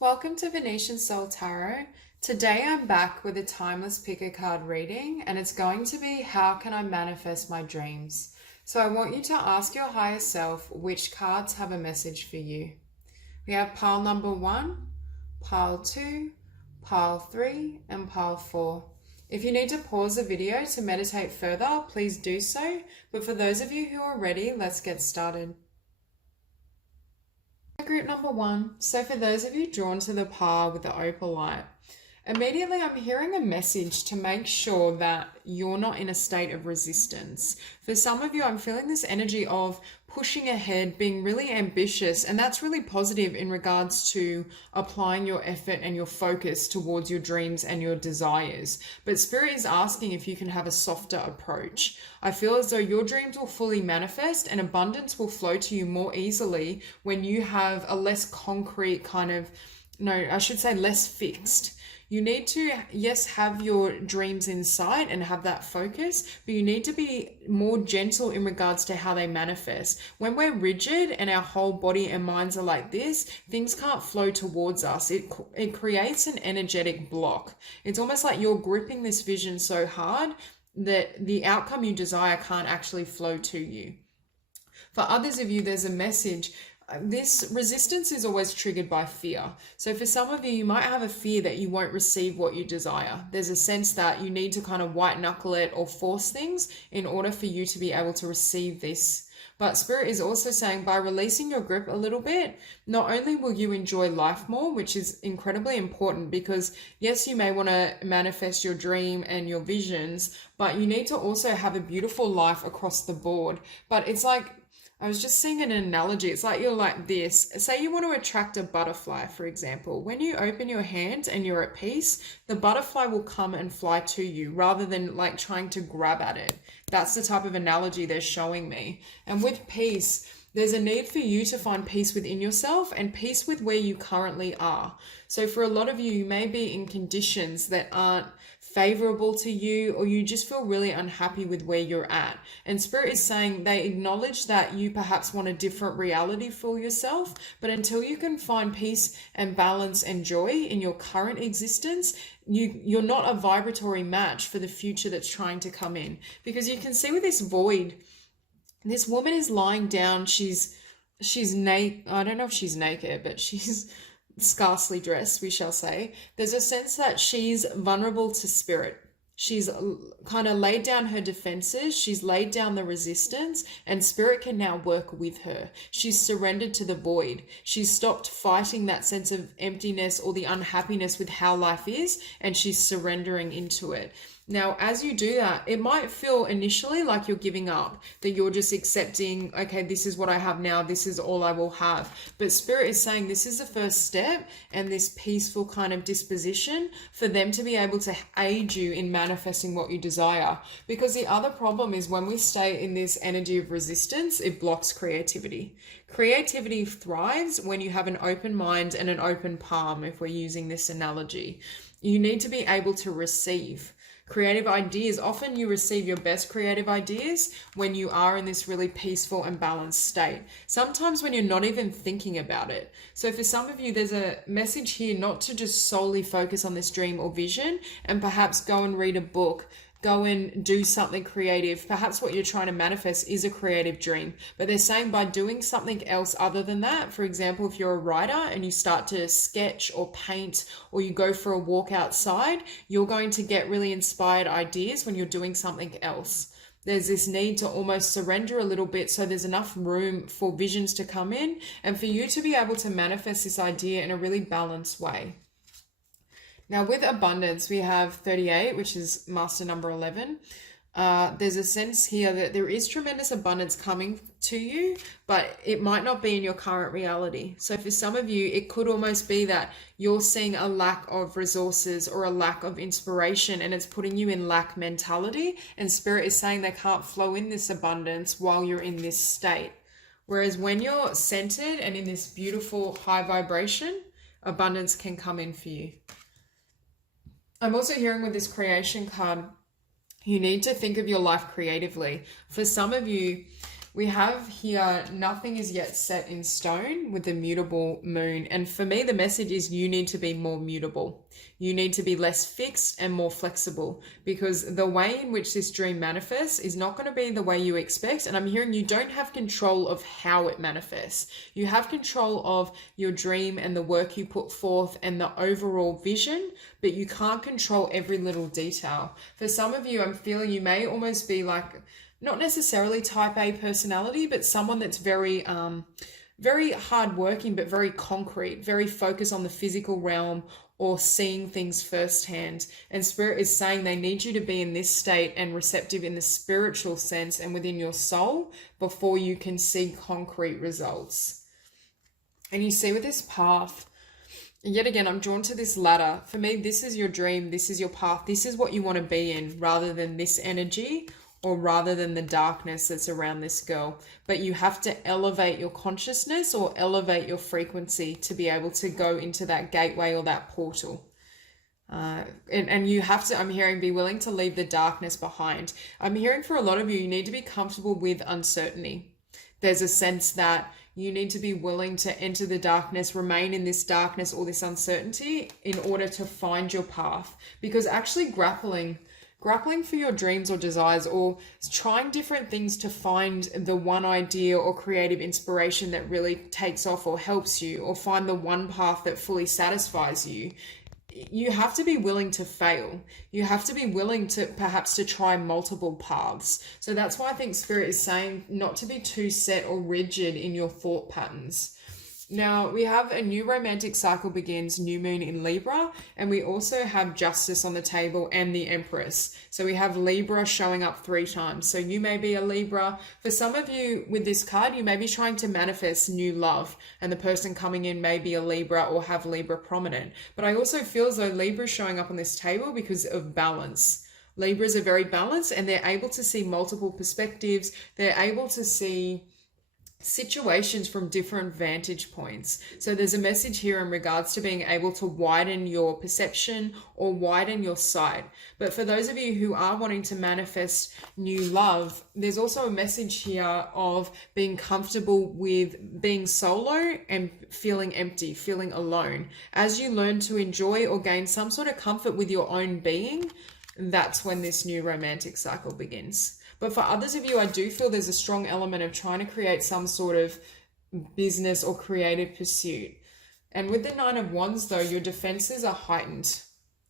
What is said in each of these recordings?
Welcome to Venusian Soul Tarot. Today I'm back with a timeless pick a card reading, and it's going to be how can I manifest my dreams? So I want you to ask your higher self which cards have a message for you. We have pile number 1, pile 2, pile 3, and pile 4. If you need to pause the video to meditate further, please do so. But for those of you who are ready, let's get started. Group number 1. So for those of you drawn to the pile with the opalite, immediately I'm hearing a message to make sure that you're not in a state of resistance. For some of you, I'm feeling this energy of pushing ahead, being really ambitious, and that's really positive in regards to applying your effort and your focus towards your dreams and your desires. But Spirit is asking if you can have a softer approach. I feel as though your dreams will fully manifest and abundance will flow to you more easily when you have a less concrete less fixed. You need to, yes, have your dreams in sight and have that focus, but you need to be more gentle in regards to how they manifest. When we're rigid and our whole body and minds are like this, things can't flow towards us. It creates an energetic block. It's almost like you're gripping this vision so hard that the outcome you desire can't actually flow to you. For others of you, there's a message. This resistance is always triggered by fear. So for some of you, you might have a fear that you won't receive what you desire. There's a sense that you need to kind of white knuckle it or force things in order for you to be able to receive this. But Spirit is also saying by releasing your grip a little bit, not only will you enjoy life more, which is incredibly important because yes, you may want to manifest your dream and your visions, but you need to also have a beautiful life across the board. But it's like, I was just seeing an analogy. It's like you're like this. Say you want to attract a butterfly, for example. When you open your hands and you're at peace, the butterfly will come and fly to you rather than like trying to grab at it. That's the type of analogy they're showing me. And with peace, there's a need for you to find peace within yourself and peace with where you currently are. So for a lot of you, you may be in conditions that aren't favorable to you, or you just feel really unhappy with where you're at. And Spirit is saying they acknowledge that you perhaps want a different reality for yourself, but until you can find peace and balance and joy in your current existence, you're not a vibratory match for the future that's trying to come in. Because you can see with this void, this woman is lying down. She's naked. I don't know if she's naked, but she's scarcely dressed, we shall say. There's a sense that she's vulnerable to spirit. She's kind of laid down her defenses. She's laid down the resistance, and spirit can now work with her. She's surrendered to the void. She's stopped fighting that sense of emptiness or the unhappiness with how life is, and she's surrendering into it. Now, as you do that, it might feel initially like you're giving up, that you're just accepting, okay, this is what I have now, this is all I will have. But Spirit is saying this is the first step and this peaceful kind of disposition for them to be able to aid you in manifesting what you desire. Because the other problem is when we stay in this energy of resistance, it blocks creativity. Creativity thrives when you have an open mind and an open palm, if we're using this analogy. You need to be able to receive creative ideas. Often you receive your best creative ideas when you are in this really peaceful and balanced state. Sometimes when you're not even thinking about it. So for some of you, there's a message here not to just solely focus on this dream or vision and perhaps go and read a book, go and do something creative. Perhaps what you're trying to manifest is a creative dream, but they're saying by doing something else other than that, for example, if you're a writer and you start to sketch or paint, or you go for a walk outside, you're going to get really inspired ideas when you're doing something else. There's this need to almost surrender a little bit so there's enough room for visions to come in and for you to be able to manifest this idea in a really balanced way. Now with abundance, we have 38, which is master number 11. There's a sense here that there is tremendous abundance coming to you, but it might not be in your current reality. So for some of you, it could almost be that you're seeing a lack of resources or a lack of inspiration, and it's putting you in lack mentality. And Spirit is saying they can't flow in this abundance while you're in this state. Whereas when you're centered and in this beautiful high vibration, abundance can come in for you. I'm also hearing with this creation card, you need to think of your life creatively. For some of you, We have here, nothing is yet set in stone with the mutable moon. And for me, the message is you need to be more mutable. You need to be less fixed and more flexible, because the way in which this dream manifests is not going to be the way you expect. And I'm hearing you don't have control of how it manifests. You have control of your dream and the work you put forth and the overall vision, but you can't control every little detail. For some of you, I'm feeling you may almost be like, not necessarily type A personality, but someone that's very hardworking, but very concrete, very focused on the physical realm or seeing things firsthand. And Spirit is saying they need you to be in this state and receptive in the spiritual sense and within your soul before you can see concrete results. And you see with this path, yet again, I'm drawn to this ladder. For me, this is your dream. This is your path. This is what you want to be in, rather than this energy, or rather than the darkness that's around this girl. But you have to elevate your consciousness or elevate your frequency to be able to go into that gateway or that portal. And you have to, I'm hearing, be willing to leave the darkness behind. I'm hearing for a lot of you, you need to be comfortable with uncertainty. There's a sense that you need to be willing to enter the darkness, remain in this darkness or this uncertainty in order to find your path. Because actually grappling for your dreams or desires, or trying different things to find the one idea or creative inspiration that really takes off or helps you, or find the one path that fully satisfies you, you have to be willing to fail. You have to be willing to perhaps to try multiple paths. So that's why I think Spirit is saying not to be too set or rigid in your thought patterns. Now, we have a new romantic cycle begins, new moon in Libra, and we also have Justice on the table and the Empress. So we have Libra showing up 3 times. So you may be a Libra. For some of you with this card, you may be trying to manifest new love, and the person coming in may be a Libra or have Libra prominent. But I also feel as though Libra is showing up on this table because of balance. Libras are very balanced, and they're able to see multiple perspectives. They're able to see situations from different vantage points. So there's a message here in regards to being able to widen your perception or widen your sight. But for those of you who are wanting to manifest new love, there's also a message here of being comfortable with being solo and feeling empty, feeling alone. As you learn to enjoy or gain some sort of comfort with your own being, that's when this new romantic cycle begins. But for others of you, I do feel there's a strong element of trying to create some sort of business or creative pursuit. And with the 9 of Wands, though, your defenses are heightened.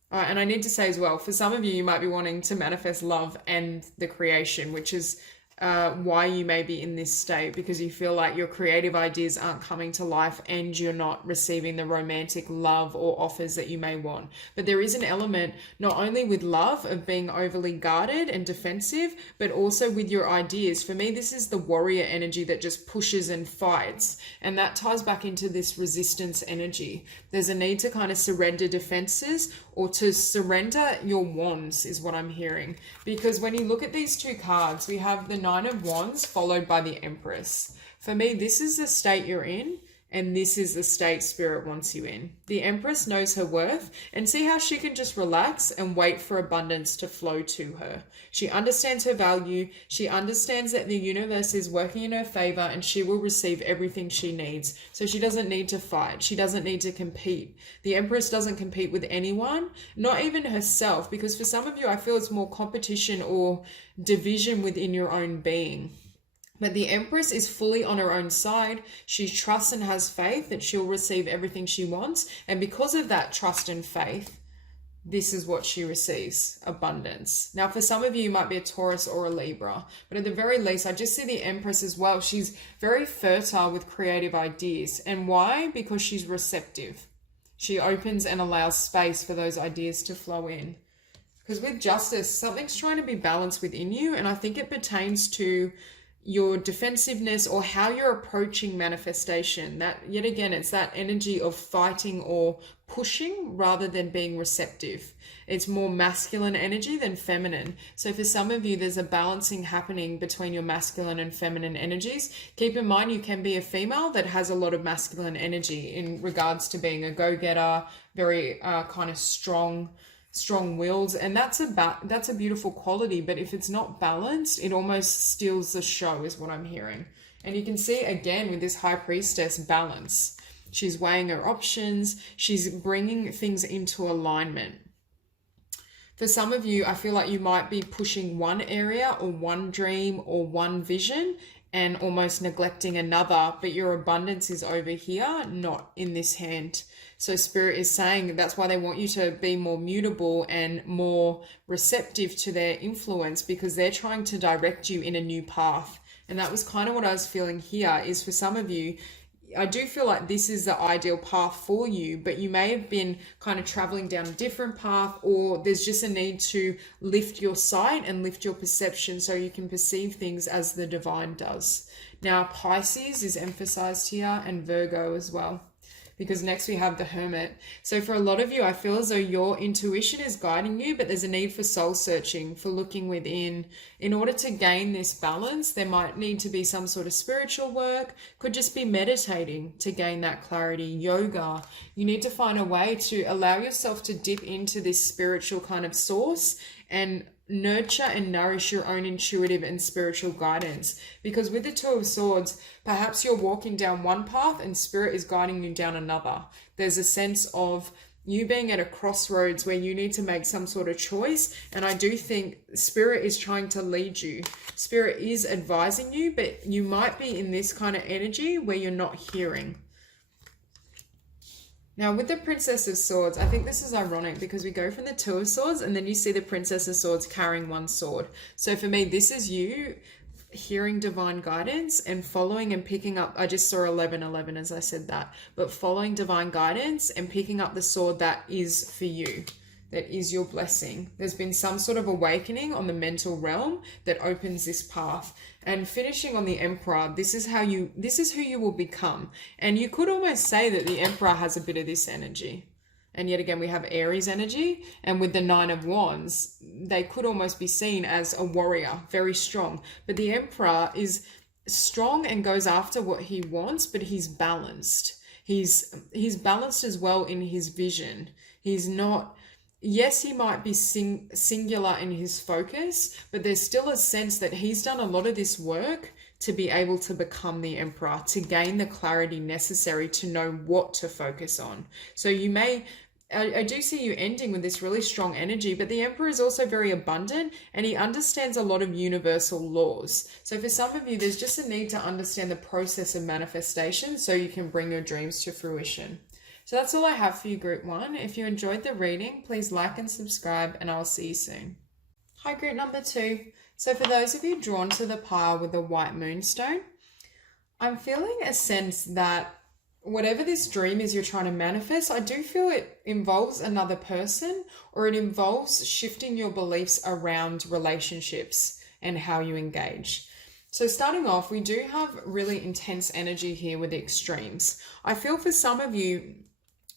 And I need to say as well, for some of you, you might be wanting to manifest love and the creation, which is why you may be in this state, because you feel like your creative ideas aren't coming to life and you're not receiving the romantic love or offers that you may want. But there is an element, not only with love, of being overly guarded and defensive, but also with your ideas. For me, this is the warrior energy that just pushes and fights. And that ties back into this resistance energy. There's a need to kind of surrender defenses, or to surrender your wands is what I'm hearing. Because when you look at these 2 cards, we have the 9 of Wands followed by the Empress. For me, this is the state you're in, and this is the state Spirit wants you in. The Empress knows her worth, and see how she can just relax and wait for abundance to flow to her. She understands her value. She understands that the universe is working in her favor, and she will receive everything she needs. So she doesn't need to fight. She doesn't need to compete. The Empress doesn't compete with anyone, not even herself, because for some of you, I feel it's more competition or division within your own being. But the Empress is fully on her own side. She trusts and has faith that she'll receive everything she wants. And because of that trust and faith, this is what she receives, abundance. Now, for some of you, you might be a Taurus or a Libra. But at the very least, I just see the Empress as well. She's very fertile with creative ideas. And why? Because she's receptive. She opens and allows space for those ideas to flow in. Because with Justice, something's trying to be balanced within you. And I think it pertains to your defensiveness or how you're approaching manifestation. That, yet again, it's that energy of fighting or pushing rather than being receptive. It's more masculine energy than feminine. So for some of you, there's a balancing happening between your masculine and feminine energies. Keep in mind, you can be a female that has a lot of masculine energy in regards to being a go-getter, very kind of strong, strong-willed, and that's a beautiful quality. But if it's not balanced, it almost steals the show, is what I'm hearing. And you can see again with this High Priestess, balance. She's weighing her options. She's bringing things into alignment. For some of you, I feel like you might be pushing one area or one dream or one vision and almost neglecting another, but your abundance is over here, not in this hand. So Spirit is saying that's why they want you to be more mutable and more receptive to their influence, because they're trying to direct you in a new path. And that was kind of what I was feeling here, is for some of you, I do feel like this is the ideal path for you, but you may have been kind of traveling down a different path, or there's just a need to lift your sight and lift your perception so you can perceive things as the divine does. Now, Pisces is emphasized here, and Virgo as well, because next we have the Hermit. So for a lot of you, I feel as though your intuition is guiding you, but there's a need for soul searching, for looking within. In order to gain this balance, there might need to be some sort of spiritual work, could just be meditating to gain that clarity, yoga. You need to find a way to allow yourself to dip into this spiritual kind of source and nurture and nourish your own intuitive and spiritual guidance. Because with the Two of Swords, perhaps you're walking down one path and Spirit is guiding you down another. There's a sense of you being at a crossroads where you need to make some sort of choice. And I do think Spirit is trying to lead you. Spirit is advising you, but you might be in this kind of energy where you're not hearing. Now, with the Princess of Swords, I think this is ironic because we go from the Two of Swords and then you see the Princess of Swords carrying one sword. So for me, this is you hearing divine guidance and following and picking up. I just saw 11:11 as I said that, but following divine guidance and picking up the sword that is for you, that is your blessing. There's been some sort of awakening on the mental realm that opens this path. And finishing on the Emperor, this is who you will become. And you could almost say that the Emperor has a bit of this energy. And yet again, we have Aries energy. And with the Nine of Wands, they could almost be seen as a warrior, very strong. But the Emperor is strong and goes after what he wants, but he's balanced. He's balanced as well in his vision. He's not... Yes, he might be singular in his focus, but there's still a sense that he's done a lot of this work to be able to become the Emperor, to gain the clarity necessary to know what to focus on. So you may, I do see you ending with this really strong energy, but the Emperor is also very abundant and he understands a lot of universal laws. So for some of you, there's just a need to understand the process of manifestation so you can bring your dreams to fruition. So that's all I have for you, Group 1. If you enjoyed the reading, please like and subscribe, and I'll see you soon. Hi, Group number 2. So for those of you drawn to the pile with the white moonstone, I'm feeling a sense that whatever this dream is you're trying to manifest, I do feel it involves another person, or it involves shifting your beliefs around relationships and how you engage. So starting off, we do have really intense energy here with the extremes. I feel for some of you,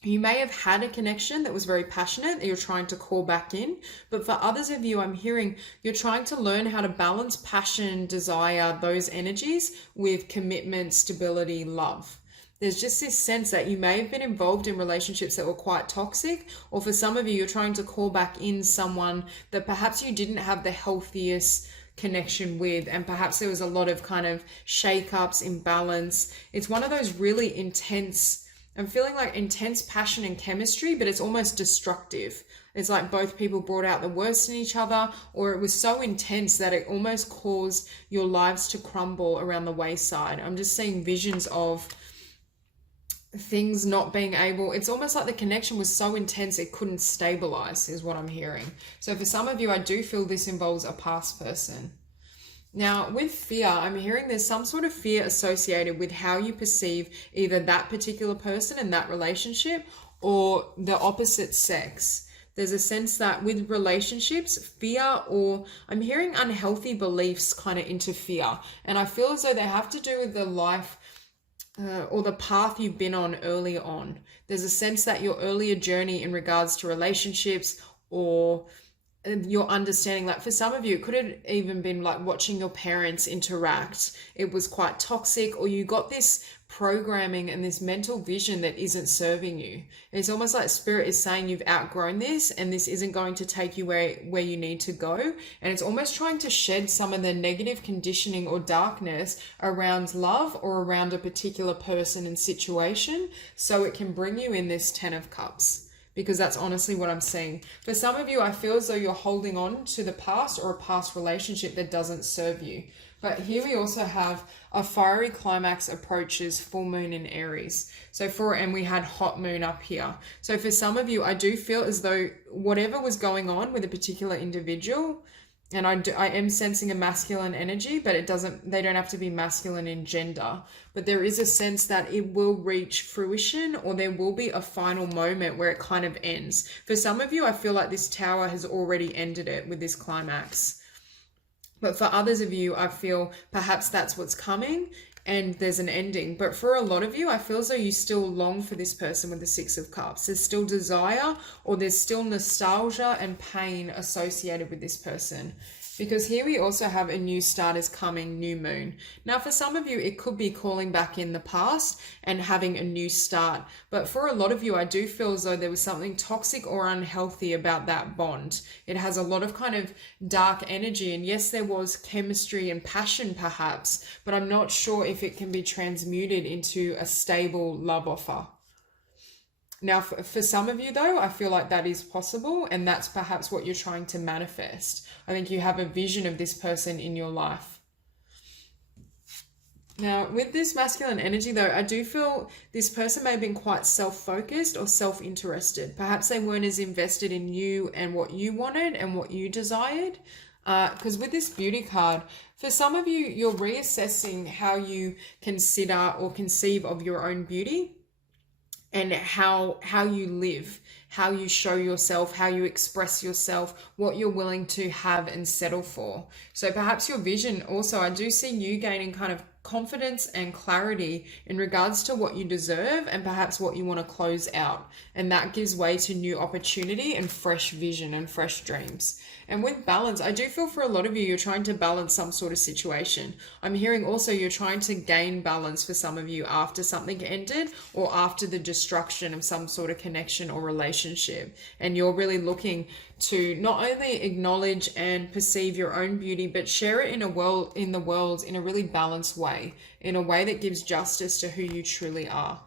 you may have had a connection that was very passionate that you're trying to call back in, but for others of you, I'm hearing you're trying to learn how to balance passion, desire, those energies with commitment, stability, love. There's just this sense that you may have been involved in relationships that were quite toxic, or for some of you, you're trying to call back in someone that perhaps you didn't have the healthiest connection with, and perhaps there was a lot of kind of shake-ups, imbalance. It's one of those really intense, I'm feeling like intense passion and chemistry, but it's almost destructive. It's like both people brought out the worst in each other, or it was so intense that it almost caused your lives to crumble around the wayside. I'm just seeing visions of things not being able, it's almost like the connection was so intense it couldn't stabilize, is what I'm hearing. So for some of you, I do feel this involves a past person. Now with fear, I'm hearing there's some sort of fear associated with how you perceive either that particular person in that relationship or the opposite sex. There's a sense that with relationships, fear, or I'm hearing unhealthy beliefs kind of interfere. And I feel as though they have to do with the life or the path you've been on earlier on. There's a sense that your earlier journey in regards to relationships or your understanding. Like for some of you, it could have even been like watching your parents interact. It was quite toxic, or you got this programming and this mental vision that isn't serving you. It's almost like spirit is saying you've outgrown this and this isn't going to take you where you need to go. And it's almost trying to shed some of the negative conditioning or darkness around love or around a particular person and situation, so it can bring you in this 10 of Cups. Because that's honestly what I'm seeing. For some of you, I feel as though you're holding on to the past or a past relationship that doesn't serve you. But here we also have a fiery climax approaches full moon in Aries. And we had hot moon up here. So for some of you, I do feel as though whatever was going on with a particular individual, and I am sensing a masculine energy, but they don't have to be masculine in gender. But there is a sense that it will reach fruition, or there will be a final moment where it kind of ends. For some of you, I feel like this tower has already ended it with this climax. But for others of you, I feel perhaps that's what's coming and there's an ending. But for a lot of you, I feel as though you still long for this person with the 6 of Cups. There's still desire, or there's still nostalgia and pain associated with this person. Because here we also have a new start is coming, new moon. Now, for some of you, it could be calling back in the past and having a new start. But for a lot of you, I do feel as though there was something toxic or unhealthy about that bond. It has a lot of kind of dark energy. And yes, there was chemistry and passion perhaps, but I'm not sure if it can be transmuted into a stable love offer. Now, for some of you, though, I feel like that is possible, and that's perhaps what you're trying to manifest. I think you have a vision of this person in your life. Now, with this masculine energy, though, I do feel this person may have been quite self-focused or self-interested. Perhaps they weren't as invested in you and what you wanted and what you desired. Because with this beauty card, for some of you, you're reassessing how you consider or conceive of your own beauty, and how you live, how you show yourself, how you express yourself, what you're willing to have and settle for. So perhaps your vision also, I do see you gaining kind of confidence and clarity in regards to what you deserve and perhaps what you want to close out. And that gives way to new opportunity and fresh vision and fresh dreams. And with balance, I do feel for a lot of you, you're trying to balance some sort of situation. I'm hearing also you're trying to gain balance for some of you after something ended or after the destruction of some sort of connection or relationship. And you're really looking to not only acknowledge and perceive your own beauty, but share it in the world in a really balanced way, in a way that gives justice to who you truly are.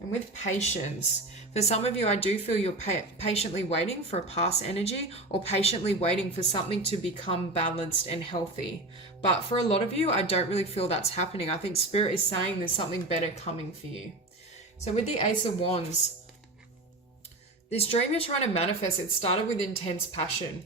And with patience, for some of you, I do feel you're patiently waiting for a past energy or patiently waiting for something to become balanced and healthy. But for a lot of you, I don't really feel that's happening. I think Spirit is saying there's something better coming for you. So with the Ace of Wands, this dream you're trying to manifest, it started with intense passion.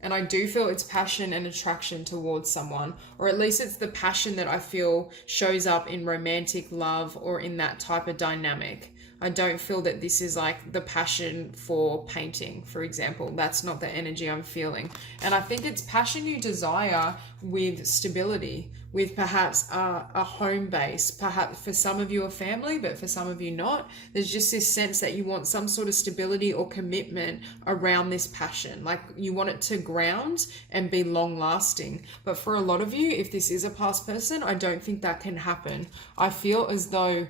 And I do feel it's passion and attraction towards someone, or at least it's the passion that I feel shows up in romantic love or in that type of dynamic. I don't feel that this is like the passion for painting, for example. That's not the energy I'm feeling. And I think it's passion you desire with stability, with perhaps a home base, perhaps for some of you a family, but for some of you not. There's just this sense that you want some sort of stability or commitment around this passion. Like you want it to ground and be long lasting. But for a lot of you, if this is a past person, I don't think that can happen. I feel as though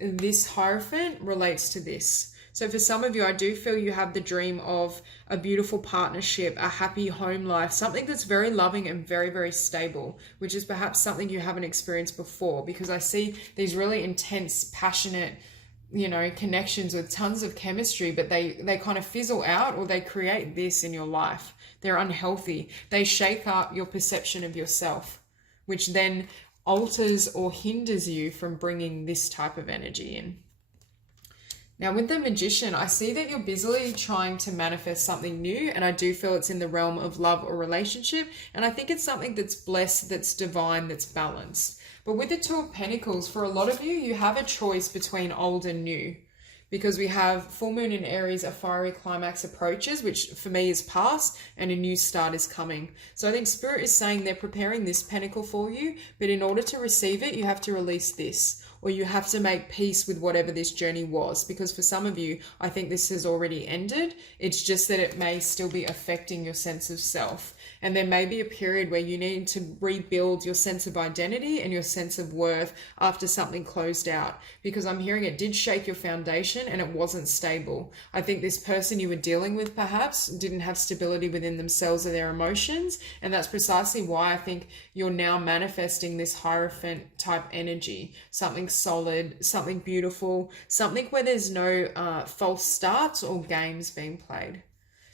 this Hierophant relates to this. So for some of you, I do feel you have the dream of a beautiful partnership, a happy home life, something that's very loving and very, very stable, which is perhaps something you haven't experienced before, because I see these really intense, passionate, connections with tons of chemistry, but they kind of fizzle out, or they create this in your life. They're unhealthy. They shake up your perception of yourself, which then alters or hinders you from bringing this type of energy in. Now with the Magician, I see that you're busily trying to manifest something new, and I do feel it's in the realm of love or relationship, and I think it's something that's blessed, that's divine, that's balanced. But with the Two of Pentacles, for a lot of you, you have a choice between old and new. Because we have full moon in Aries, a fiery climax approaches, which for me is past, and a new start is coming. So I think Spirit is saying they're preparing this pentacle for you, but in order to receive it, you have to release this. or you have to make peace with whatever this journey was. Because for some of you, I think this has already ended. It's just that it may still be affecting your sense of self. And there may be a period where you need to rebuild your sense of identity and your sense of worth after something closed out. Because I'm hearing it did shake your foundation and it wasn't stable. I think this person you were dealing with perhaps didn't have stability within themselves or their emotions. And that's precisely why I think you're now manifesting this Hierophant type energy. Something solid, something beautiful, something where there's no false starts or games being played.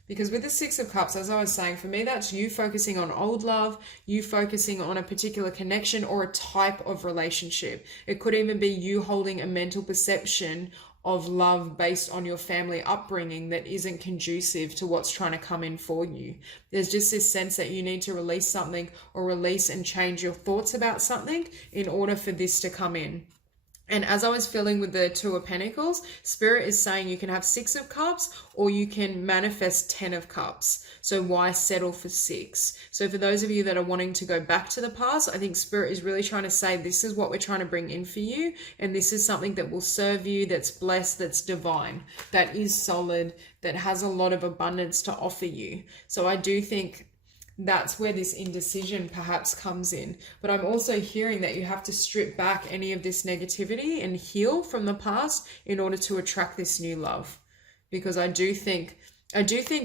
Because with the Six of Cups, as I was saying, for me, that's you focusing on old love, you focusing on a particular connection or a type of relationship. It could even be you holding a mental perception of love based on your family upbringing that isn't conducive to what's trying to come in for you. There's just this sense that you need to release something or release and change your thoughts about something in order for this to come in. And as I was feeling with the Two of Pentacles, Spirit is saying you can have Six of Cups or you can manifest 10 of Cups. So why settle for 6? So for those of you that are wanting to go back to the past, I think Spirit is really trying to say this is what we're trying to bring in for you. And this is something that will serve you, that's blessed, that's divine, that is solid, that has a lot of abundance to offer you. So I do think that's where this indecision perhaps comes in. But I'm also hearing that you have to strip back any of this negativity and heal from the past in order to attract this new love. Because I do think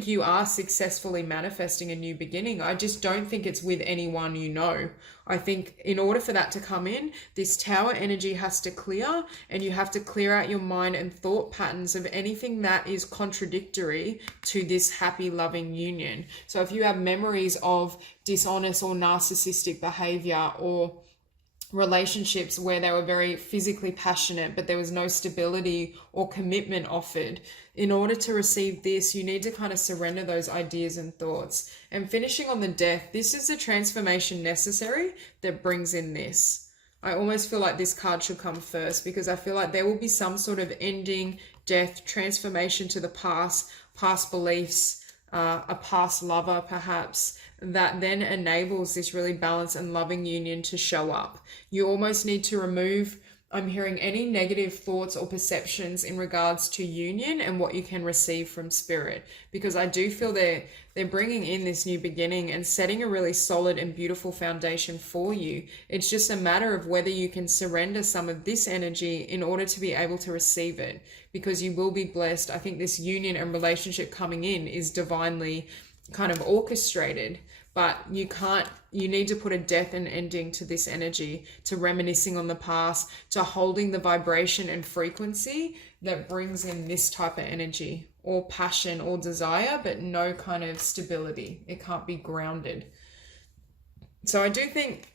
you are successfully manifesting a new beginning. I just don't think it's with anyone you know. I think in order for that to come in, this Tower energy has to clear, and you have to clear out your mind and thought patterns of anything that is contradictory to this happy, loving union. So if you have memories of dishonest or narcissistic behavior, or relationships where they were very physically passionate but there was no stability or commitment offered, in order to receive this, you need to kind of surrender those ideas and thoughts. And finishing on the Death, this is the transformation necessary that brings in this. I almost feel like this card should come first, because I feel like there will be some sort of ending, death, transformation to the past beliefs, a past lover perhaps, that then enables this really balanced and loving union to show up. You almost need to remove, I'm hearing, any negative thoughts or perceptions in regards to union and what you can receive from Spirit, because I do feel they're bringing in this new beginning and setting a really solid and beautiful foundation for you. It's just a matter of whether you can surrender some of this energy in order to be able to receive it, because you will be blessed. I think this union and relationship coming in is divinely kind of orchestrated, but you need to put a death and ending to this energy, to reminiscing on the past, to holding the vibration and frequency that brings in this type of energy, or passion or desire, but no kind of stability. It can't be grounded. So I do think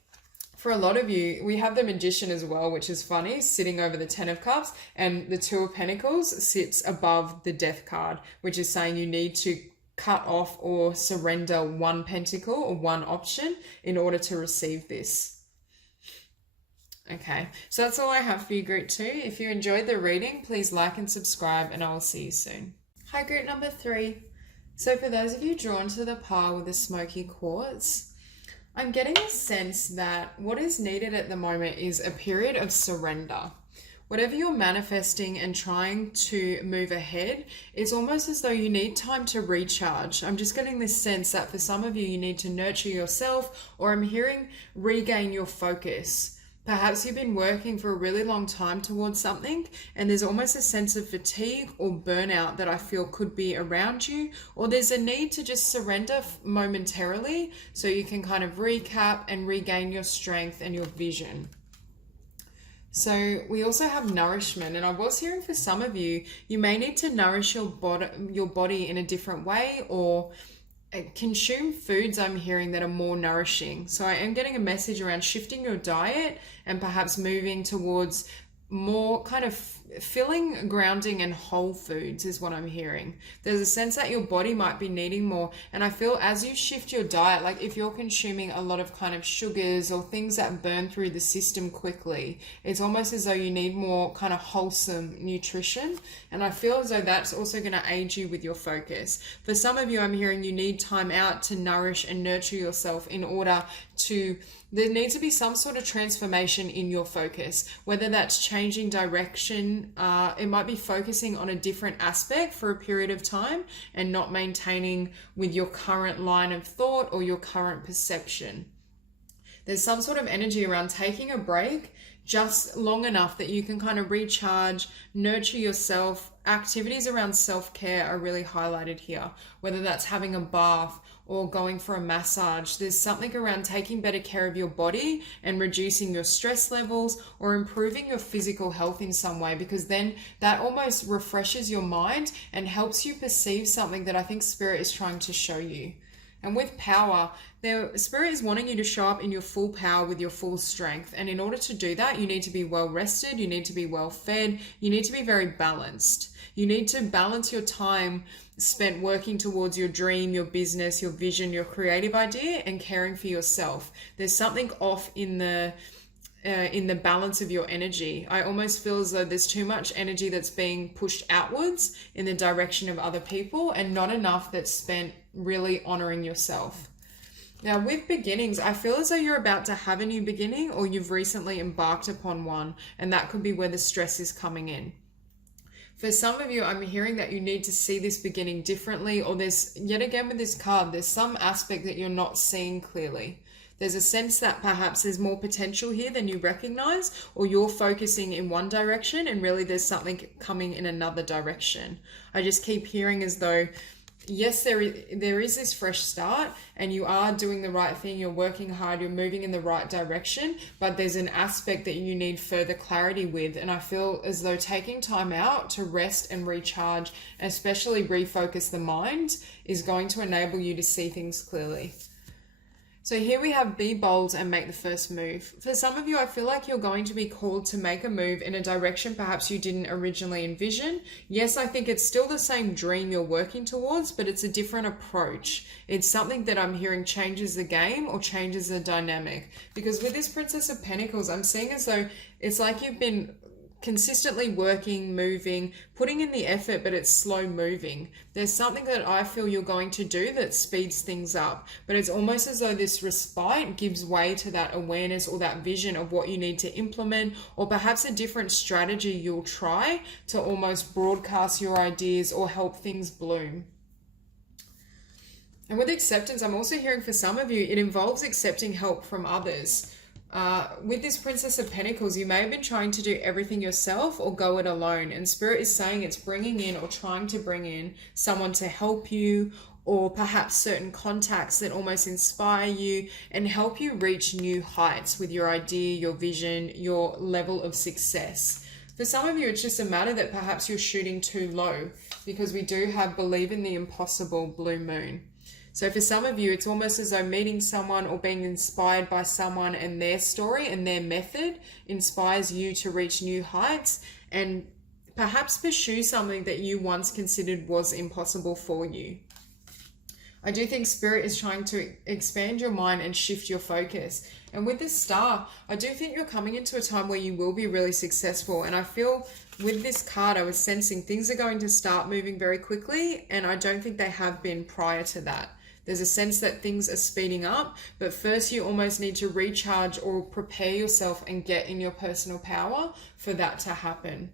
for a lot of you, we have the Magician as well, which is funny, sitting over the 10 of Cups, and the Two of Pentacles sits above the Death card, which is saying you need to cut off or surrender one pentacle or one option in order to receive this. Okay, so that's all I have for you, group 2. If you enjoyed the reading, please like and subscribe, and I will see you soon. Hi, group number 3. So for those of you drawn to the pile with the Smoky Quartz, I'm getting a sense that what is needed at the moment is a period of surrender. Whatever you're manifesting and trying to move ahead, it's almost as though you need time to recharge. I'm just getting this sense that for some of you, you need to nurture yourself, or I'm hearing regain your focus. Perhaps you've been working for a really long time towards something, and there's almost a sense of fatigue or burnout that I feel could be around you, or there's a need to just surrender momentarily so you can kind of recap and regain your strength and your vision. So we also have nourishment, and I was hearing for some of you, you may need to nourish your body in a different way, or consume foods, I'm hearing, that are more nourishing. So I am getting a message around shifting your diet and perhaps moving towards more kind of filling, grounding, and whole foods is what I'm hearing. There's a sense that your body might be needing more, and I feel as you shift your diet, like if you're consuming a lot of kind of sugars or things that burn through the system quickly, it's almost as though you need more kind of wholesome nutrition, and I feel as though that's also going to aid you with your focus. For some of you, I'm hearing you need time out to nourish and nurture yourself in order there needs to be some sort of transformation in your focus, whether that's changing direction. It might be focusing on a different aspect for a period of time and not maintaining with your current line of thought or your current perception. There's some sort of energy around taking a break just long enough that you can kind of recharge, nurture yourself. Activities around self-care are really highlighted here, whether that's having a bath or going for a massage. There's something around taking better care of your body and reducing your stress levels or improving your physical health in some way, because then that almost refreshes your mind and helps you perceive something that I think Spirit is trying to show you. And with power, Spirit is wanting you to show up in your full power with your full strength. And in order to do that, you need to be well rested, you need to be well fed, you need to be very balanced. You need to balance your time spent working towards your dream, your business, your vision, your creative idea, and caring for yourself. There's something off in the balance of your energy. I almost feel as though there's too much energy that's being pushed outwards in the direction of other people and not enough that's spent really honoring yourself. Now, with beginnings, I feel as though you're about to have a new beginning or you've recently embarked upon one, and that could be where the stress is coming in. For some of you, I'm hearing that you need to see this beginning differently, or there's, yet again with this card, there's some aspect that you're not seeing clearly. There's a sense that perhaps there's more potential here than you recognize, or you're focusing in one direction and really there's something coming in another direction. I just keep hearing as though, yes, there is this fresh start and you are doing the right thing, you're working hard, you're moving in the right direction, but there's an aspect that you need further clarity with. And I feel as though taking time out to rest and recharge, especially refocus the mind, is going to enable you to see things clearly. So here we have be bold and make the first move. For some of you, I feel like you're going to be called to make a move in a direction perhaps you didn't originally envision. Yes, I think it's still the same dream you're working towards, but it's a different approach. It's something that I'm hearing changes the game or changes the dynamic. Because with this Princess of Pentacles, I'm seeing as though it's like you've been consistently working, moving, putting in the effort, but it's slow moving. There's something that I feel you're going to do that speeds things up, but it's almost as though this respite gives way to that awareness or that vision of what you need to implement, or perhaps a different strategy you'll try to almost broadcast your ideas or help things bloom. And with acceptance, I'm also hearing for some of you, it involves accepting help from others. With this Princess of Pentacles, you may have been trying to do everything yourself or go it alone, and Spirit is saying it's bringing in or trying to bring in someone to help you, or perhaps certain contacts that almost inspire you and help you reach new heights with your idea, your vision, your level of success. For some of you, it's just a matter that perhaps you're shooting too low, because we do have believe in the impossible blue moon. So for some of you, it's almost as though meeting someone or being inspired by someone and their story and their method inspires you to reach new heights and perhaps pursue something that you once considered was impossible for you. I do think Spirit is trying to expand your mind and shift your focus. And with this star, I do think you're coming into a time where you will be really successful. And I feel with this card, I was sensing things are going to start moving very quickly. And I don't think they have been prior to that. There's a sense that things are speeding up, but first you almost need to recharge or prepare yourself and get in your personal power for that to happen.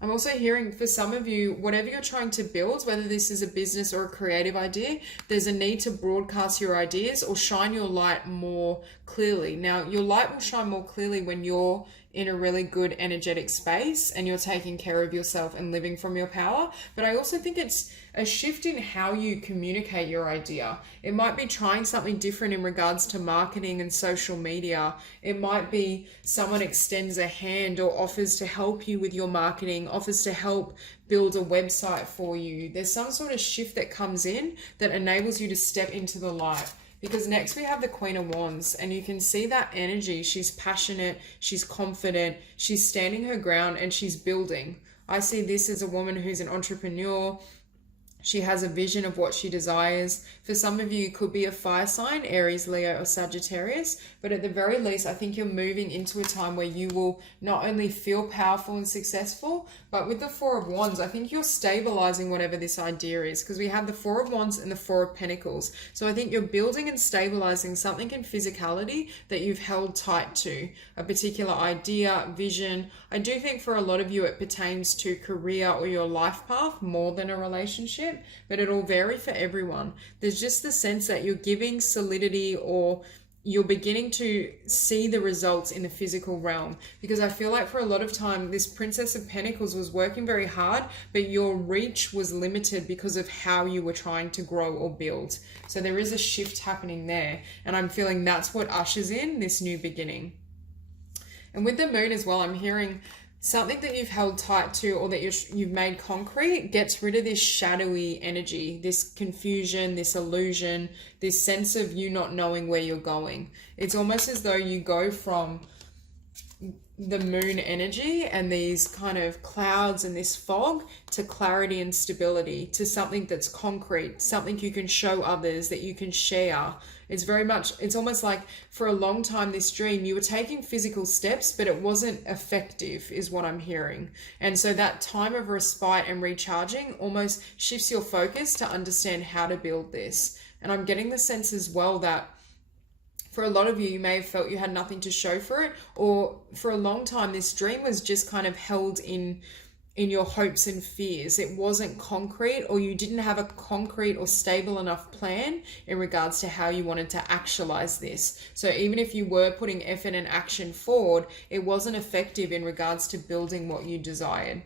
I'm also hearing for some of you, whatever you're trying to build, whether this is a business or a creative idea, there's a need to broadcast your ideas or shine your light more clearly. Now, your light will shine more clearly when you're in a really good energetic space and you're taking care of yourself and living from your power. But I also think it's a shift in how you communicate your idea. It might be trying something different in regards to marketing and social media. It might be someone extends a hand or offers to help you with your marketing, offers to help build a website for you. There's some sort of shift that comes in that enables you to step into the light. Because next we have the Queen of Wands, and you can see that energy. She's passionate, she's confident, she's standing her ground, and she's building. I see this as a woman who's an entrepreneur, She has a vision of what she desires. For some of you, it could be a fire sign, Aries, Leo, or Sagittarius. But at the very least, I think you're moving into a time where you will not only feel powerful and successful, but with the Four of Wands, I think you're stabilizing whatever this idea is, because we have the Four of Wands and the Four of Pentacles. So I think you're building and stabilizing something in physicality that you've held tight to, a particular idea, vision. I do think for a lot of you, it pertains to career or your life path more than a relationship, but it'll vary for everyone. There's just the sense that you're giving solidity, or you're beginning to see the results in the physical realm, because I feel like for a lot of time this Princess of Pentacles was working very hard, but your reach was limited because of how you were trying to grow or build. So there is a shift happening there, and I'm feeling that's what ushers in this new beginning. And with the Moon as well, I'm hearing something that you've held tight to, or that you've made concrete, gets rid of this shadowy energy, this confusion, this illusion, this sense of you not knowing where you're going. It's almost as though you go from the moon energy and these kind of clouds and this fog to clarity and stability, to something that's concrete, something you can show others, that you can share. It's very much, it's almost like for a long time, this dream, you were taking physical steps, but it wasn't effective, is what I'm hearing. And so that time of respite and recharging almost shifts your focus to understand how to build this. And I'm getting the sense as well that for a lot of you, you may have felt you had nothing to show for it, or for a long time, this dream was just kind of held in your hopes and fears. It wasn't concrete, or you didn't have a concrete or stable enough plan in regards to how you wanted to actualize this. So even if you were putting effort and action forward, it wasn't effective in regards to building what you desired.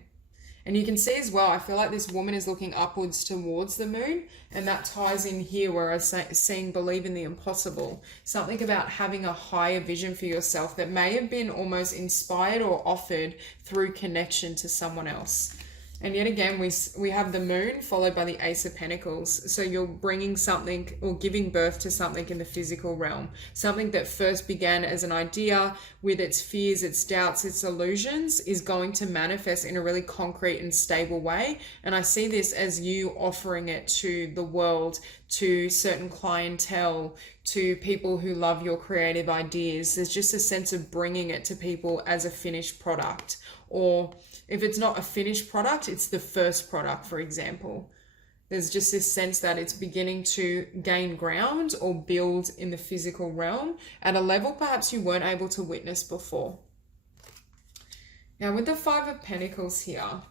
And you can see as well, I feel like this woman is looking upwards towards the moon, and that ties in here where I'm seeing believe in the impossible. Something about having a higher vision for yourself that may have been almost inspired or offered through connection to someone else. And yet again, we have the moon followed by the Ace of Pentacles. So you're bringing something or giving birth to something in the physical realm. Something that first began as an idea with its fears, its doubts, its illusions is going to manifest in a really concrete and stable way. And I see this as you offering it to the world, to certain clientele, to people who love your creative ideas. There's just a sense of bringing it to people as a finished product, or if it's not a finished product, it's the first product, for example. There's just this sense that it's beginning to gain ground or build in the physical realm at a level perhaps you weren't able to witness before. Now with the Five of Pentacles here,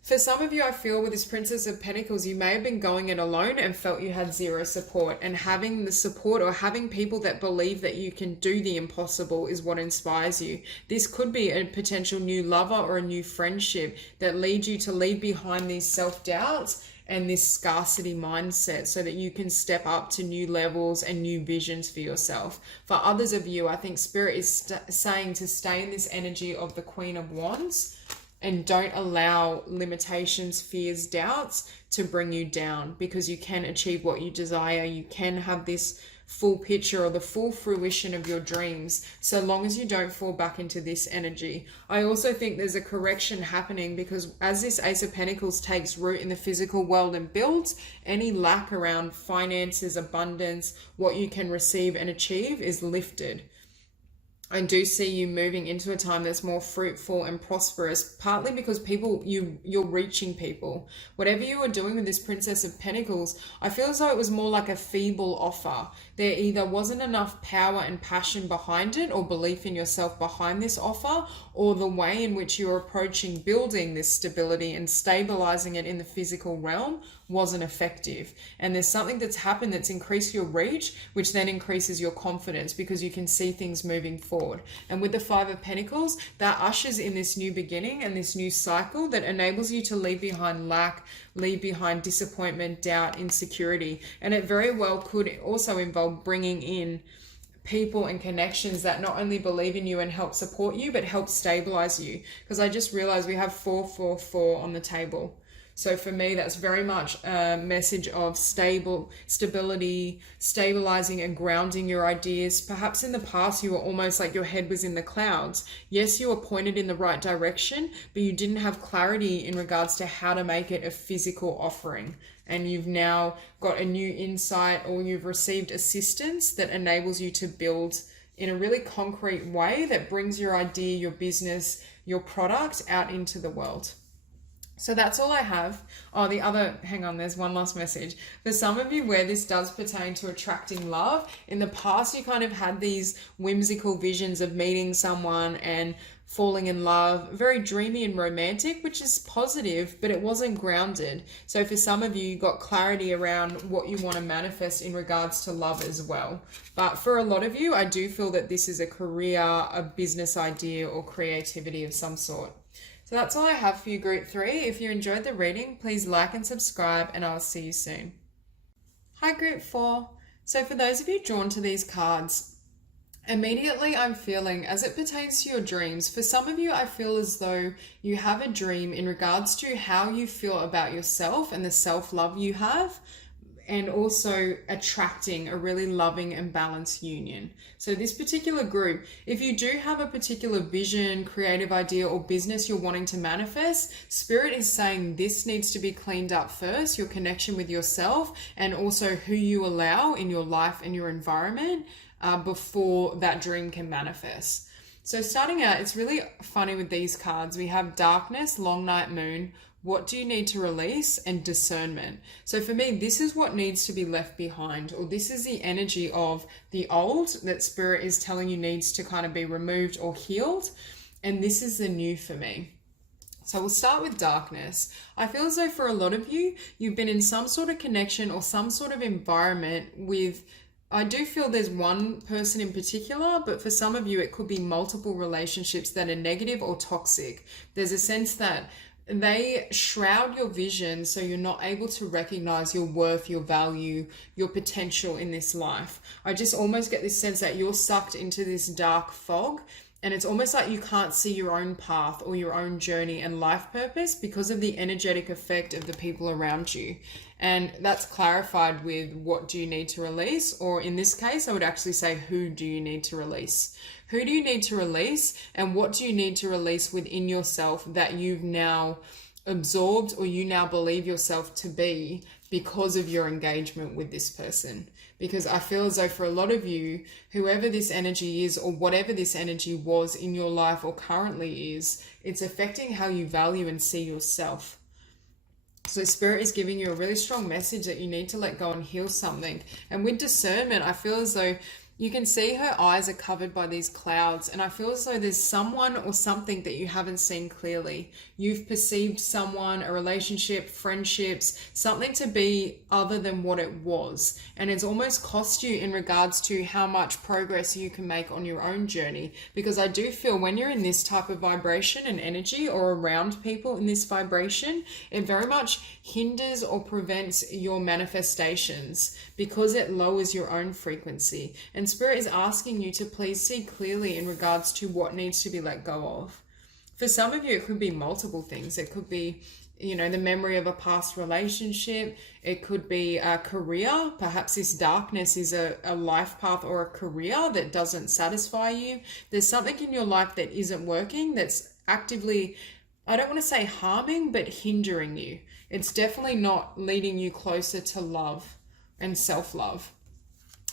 for some of you, I feel with this Princess of Pentacles, you may have been going it alone and felt you had zero support, and having the support or having people that believe that you can do the impossible is what inspires you. This could be a potential new lover or a new friendship that leads you to leave behind these self-doubts and this scarcity mindset so that you can step up to new levels and new visions for yourself. For others of you, I think Spirit is saying to stay in this energy of the Queen of Wands, and don't allow limitations, fears, doubts to bring you down, because you can achieve what you desire. You can have this full picture or the full fruition of your dreams, so long as you don't fall back into this energy. I also think there's a correction happening, because as this Ace of Pentacles takes root in the physical world and builds, any lack around finances, abundance, what you can receive and achieve is lifted. I do see you moving into a time that's more fruitful and prosperous, partly because you're reaching people. Whatever you were doing with this Princess of Pentacles, I feel as though it was more like a feeble offer. There either wasn't enough power and passion behind it, or belief in yourself behind this offer, or the way in which you're approaching building this stability and stabilizing it in the physical realm wasn't effective. And there's something that's happened that's increased your reach, which then increases your confidence because you can see things moving forward. And with the Five of Pentacles, that ushers in this new beginning and this new cycle that enables you to leave behind lack, leave behind disappointment, doubt, insecurity. And it very well could also involve bringing in people and connections that not only believe in you and help support you, but help stabilize you. Because I just realized we have 444 on the table. So for me, that's very much a message of stability, stabilizing and grounding your ideas. Perhaps in the past, you were almost like your head was in the clouds. Yes, you were pointed in the right direction, but you didn't have clarity in regards to how to make it a physical offering. And you've now got a new insight, or you've received assistance that enables you to build in a really concrete way that brings your idea, your business, your product out into the world. So that's all I have. Oh, hang on, there's one last message. For some of you where this does pertain to attracting love, in the past you kind of had these whimsical visions of meeting someone and falling in love, very dreamy and romantic, which is positive, but it wasn't grounded. So for some of you got clarity around what you want to manifest in regards to love as well. But for a lot of you, I do feel that this is a career, a business idea, or creativity of some sort. So that's all I have for you, Group 3. If you enjoyed the reading, please like and subscribe, and I'll see you soon. Hi, Group 4. So for those of you drawn to these cards, immediately I'm feeling, as it pertains to your dreams, for some of you, I feel as though you have a dream in regards to how you feel about yourself and the self-love you have, and also attracting a really loving and balanced union. So this particular group, if you do have a particular vision, creative idea, or business you're wanting to manifest, Spirit is saying this needs to be cleaned up first, your connection with yourself, and also who you allow in your life and your environment before that dream can manifest. So starting out, it's really funny with these cards. We have darkness, long night moon, what do you need to release, and discernment. So for me, this is what needs to be left behind, or this is the energy of the old that Spirit is telling you needs to kind of be removed or healed. And this is the new for me. So we'll start with darkness. I feel as though for a lot of you, you've been in some sort of connection or some sort of environment with, I do feel there's one person in particular, but for some of you, it could be multiple relationships that are negative or toxic. There's a sense that they shroud your vision, so you're not able to recognize your worth, your value, your potential in this life. I just almost get this sense that you're sucked into this dark fog, and it's almost like you can't see your own path or your own journey and life purpose because of the energetic effect of the people around you. And that's clarified with what do you need to release, or in this case, I would actually say who do you need to release? Who do you need to release, and what do you need to release within yourself that you've now absorbed or you now believe yourself to be because of your engagement with this person? Because I feel as though for a lot of you, whoever this energy is or whatever this energy was in your life or currently is, it's affecting how you value and see yourself. So Spirit is giving you a really strong message that you need to let go and heal something. And with discernment, I feel as though you can see her eyes are covered by these clouds, and I feel as though there's someone or something that you haven't seen clearly. You've perceived someone, a relationship, friendships, something to be other than what it was. And it's almost cost you in regards to how much progress you can make on your own journey. Because I do feel when you're in this type of vibration and energy, or around people in this vibration, it very much hinders or prevents your manifestations because it lowers your own frequency. And Spirit is asking you to please see clearly in regards to what needs to be let go of. For some of you, it could be multiple things. It could be, the memory of a past relationship. It could be a career. Perhaps this darkness is a life path or a career that doesn't satisfy you. There's something in your life that isn't working, that's actively, I don't want to say harming, but hindering you. It's definitely not leading you closer to love and self-love.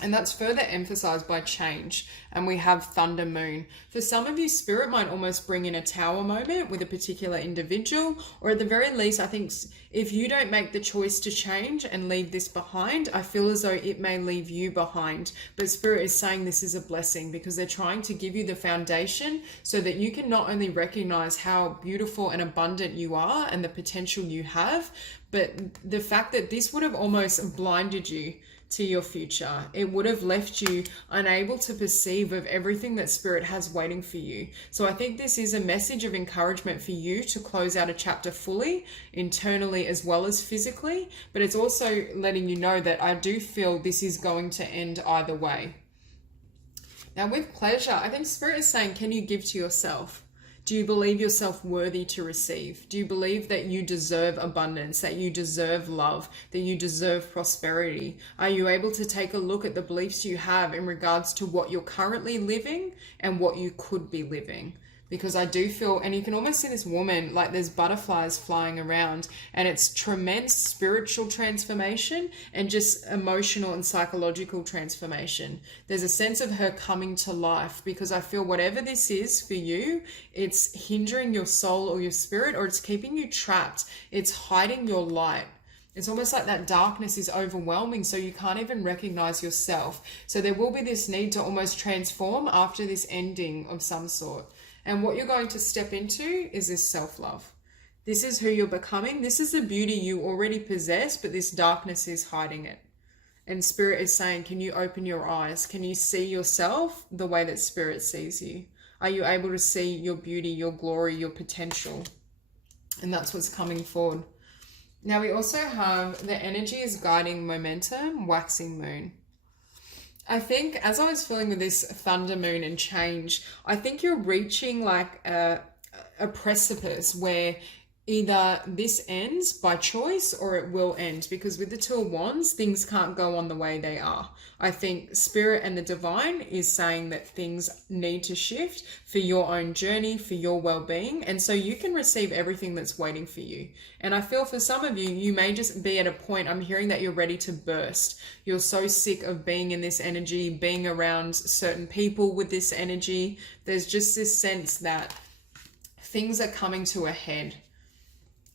And that's further emphasized by change. And we have Thunder Moon. For some of you, Spirit might almost bring in a tower moment with a particular individual, or at the very least, I think if you don't make the choice to change and leave this behind, I feel as though it may leave you behind. But Spirit is saying this is a blessing because they're trying to give you the foundation so that you can not only recognize how beautiful and abundant you are and the potential you have, but the fact that this would have almost blinded you to your future. It would have left you unable to perceive of everything that Spirit has waiting for you. So I think this is a message of encouragement for you to close out a chapter fully, internally as well as physically, but it's also letting you know that I do feel this is going to end either way. Now with pleasure, I think Spirit is saying, can you give to yourself? Do you believe yourself worthy to receive? Do you believe that you deserve abundance, that you deserve love, that you deserve prosperity? Are you able to take a look at the beliefs you have in regards to what you're currently living and what you could be living? Because I do feel, and you can almost see this woman, like there's butterflies flying around, and it's tremendous spiritual transformation and just emotional and psychological transformation. There's a sense of her coming to life, because I feel whatever this is for you, it's hindering your soul or your spirit, or it's keeping you trapped. It's hiding your light. It's almost like that darkness is overwhelming, so you can't even recognize yourself. So there will be this need to almost transform after this ending of some sort. And what you're going to step into is this self-love. This is who you're becoming. This is the beauty you already possess, but this darkness is hiding it. And Spirit is saying, can you open your eyes? Can you see yourself the way that Spirit sees you? Are you able to see your beauty, your glory, your potential? And that's what's coming forward. Now we also have the energy is guiding momentum, waxing moon. I think as I was feeling with this thunder moon and change, I think you're reaching like a precipice where either this ends by choice or it will end, because with the Two of Wands, things can't go on the way they are. I think Spirit and the Divine is saying that things need to shift for your own journey, for your well-being, and so you can receive everything that's waiting for you. And I feel for some of you, you may just be at a point, I'm hearing that you're ready to burst. You're so sick of being in this energy, being around certain people with this energy. There's just this sense that things are coming to a head.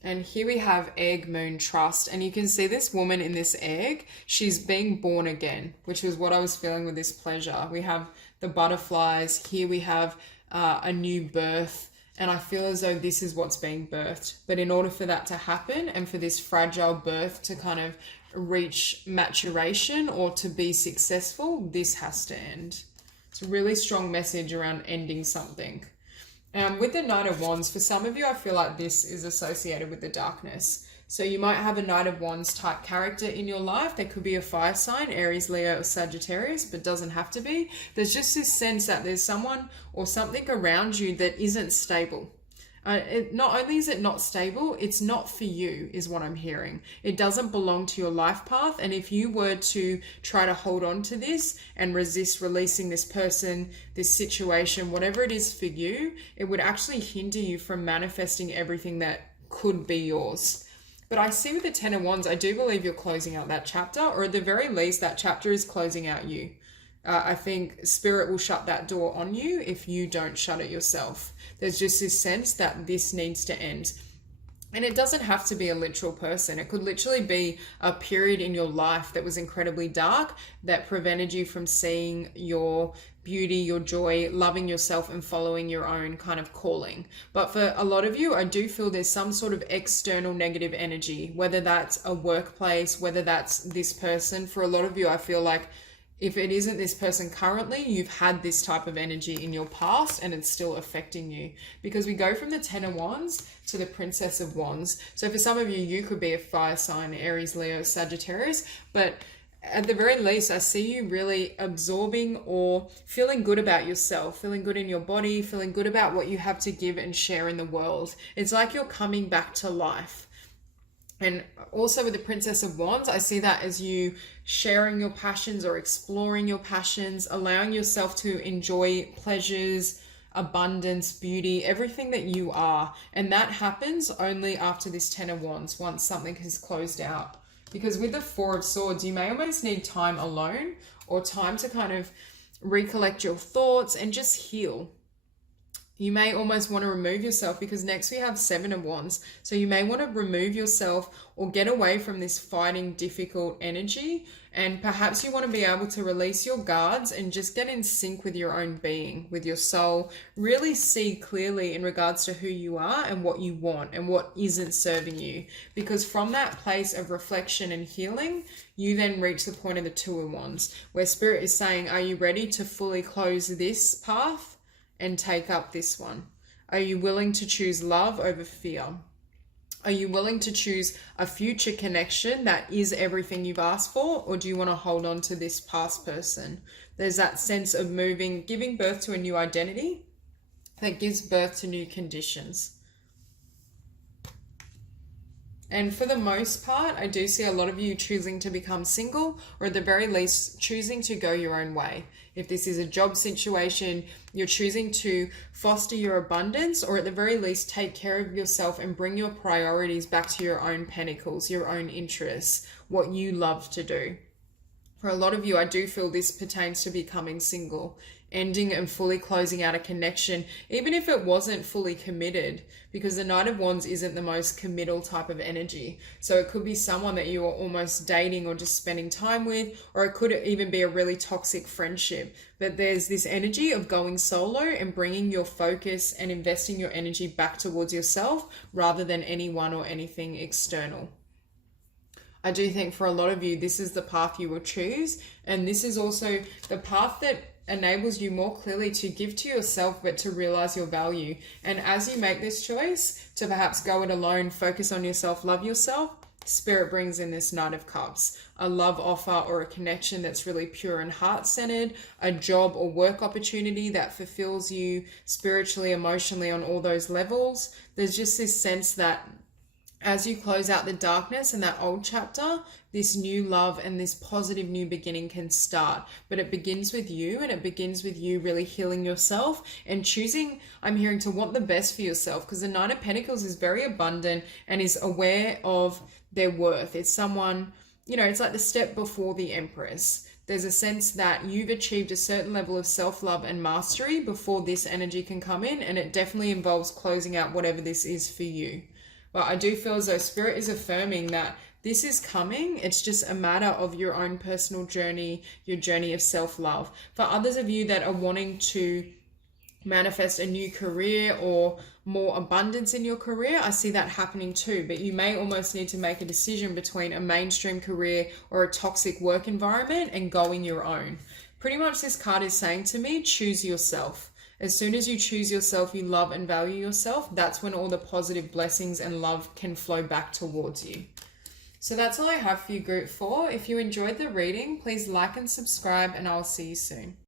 And here we have egg, moon, trust. And you can see this woman in this egg, she's being born again, which was what I was feeling with this pleasure. We have the butterflies. Here we have a new birth. And I feel as though this is what's being birthed. But in order for that to happen and for this fragile birth to kind of reach maturation or to be successful, this has to end. It's a really strong message around ending something. With the Knight of Wands, for some of you, I feel like this is associated with the darkness. So you might have a Knight of Wands type character in your life. They could be a fire sign, Aries, Leo, or Sagittarius, but doesn't have to be. There's just this sense that there's someone or something around you that isn't stable. Not only is it not stable, it's not for you, is what I'm hearing. It doesn't belong to your life path. And if you were to try to hold on to this and resist releasing this person, this situation, whatever it is for you, it would actually hinder you from manifesting everything that could be yours. But I see with the Ten of Wands, I do believe you're closing out that chapter, or at the very least, that chapter is closing out you. I think Spirit will shut that door on you if you don't shut it yourself. There's just this sense that this needs to end. And it doesn't have to be a literal person. It could literally be a period in your life that was incredibly dark that prevented you from seeing your beauty, your joy, loving yourself and following your own kind of calling. But for a lot of you, I do feel there's some sort of external negative energy, whether that's a workplace, whether that's this person. For a lot of you, I feel like if it isn't this person currently, you've had this type of energy in your past and it's still affecting you. Because we go from the Ten of Wands to the Princess of Wands. So for some of you, you could be a fire sign, Aries, Leo, Sagittarius. But at the very least, I see you really absorbing or feeling good about yourself, feeling good in your body, feeling good about what you have to give and share in the world. It's like you're coming back to life. And also with the Princess of Wands, I see that as you sharing your passions or exploring your passions, allowing yourself to enjoy pleasures, abundance, beauty, everything that you are. And that happens only after this Ten of Wands, once something has closed out. Because with the Four of Swords, you may almost need time alone or time to kind of recollect your thoughts and just heal. You may almost want to remove yourself, because next we have Seven of Wands. So you may want to remove yourself or get away from this fighting, difficult energy. And perhaps you want to be able to release your guards and just get in sync with your own being, with your soul. Really see clearly in regards to who you are and what you want and what isn't serving you. Because from that place of reflection and healing, you then reach the point of the Two of Wands, where Spirit is saying, are you ready to fully close this path and take up this one? Are you willing to choose love over fear? Are you willing to choose a future connection that is everything you've asked for? Or do you want to hold on to this past person? There's that sense of moving, giving birth to a new identity that gives birth to new conditions. And for the most part, I do see a lot of you choosing to become single, or at the very least choosing to go your own way. If this is a job situation, you're choosing to foster your abundance, or at the very least take care of yourself and bring your priorities back to your own pentacles, your own interests, what you love to do. For a lot of you, I do feel this pertains to becoming single, ending and fully closing out a connection, even if it wasn't fully committed, because the Knight of Wands isn't the most committal type of energy. So it could be someone that you are almost dating or just spending time with, or it could even be a really toxic friendship. But there's this energy of going solo and bringing your focus and investing your energy back towards yourself rather than anyone or anything external. I do think for a lot of you, this is the path you will choose. And this is also the path that enables you more clearly to give to yourself, but to realize your value. And as you make this choice to perhaps go it alone, focus on yourself, love yourself, Spirit brings in this Knight of Cups, a love offer or a connection that's really pure and heart-centered, a job or work opportunity that fulfills you spiritually, emotionally on all those levels. There's just this sense that as you close out the darkness and that old chapter, this new love and this positive new beginning can start. But it begins with you, and it begins with you really healing yourself and choosing, I'm hearing, to want the best for yourself, because the Nine of Pentacles is very abundant and is aware of their worth. It's someone, you know, it's like the step before the Empress. There's a sense that you've achieved a certain level of self-love and mastery before this energy can come in, and it definitely involves closing out whatever this is for you. But I do feel as though Spirit is affirming that this is coming. It's just a matter of your own personal journey, your journey of self-love. For others of you that are wanting to manifest a new career or more abundance in your career, I see that happening too. But you may almost need to make a decision between a mainstream career or a toxic work environment and going your own. Pretty much this card is saying to me, choose yourself. As soon as you choose yourself, you love and value yourself, that's when all the positive blessings and love can flow back towards you. So that's all I have for you, Group 4. If you enjoyed the reading, please like and subscribe, and I'll see you soon.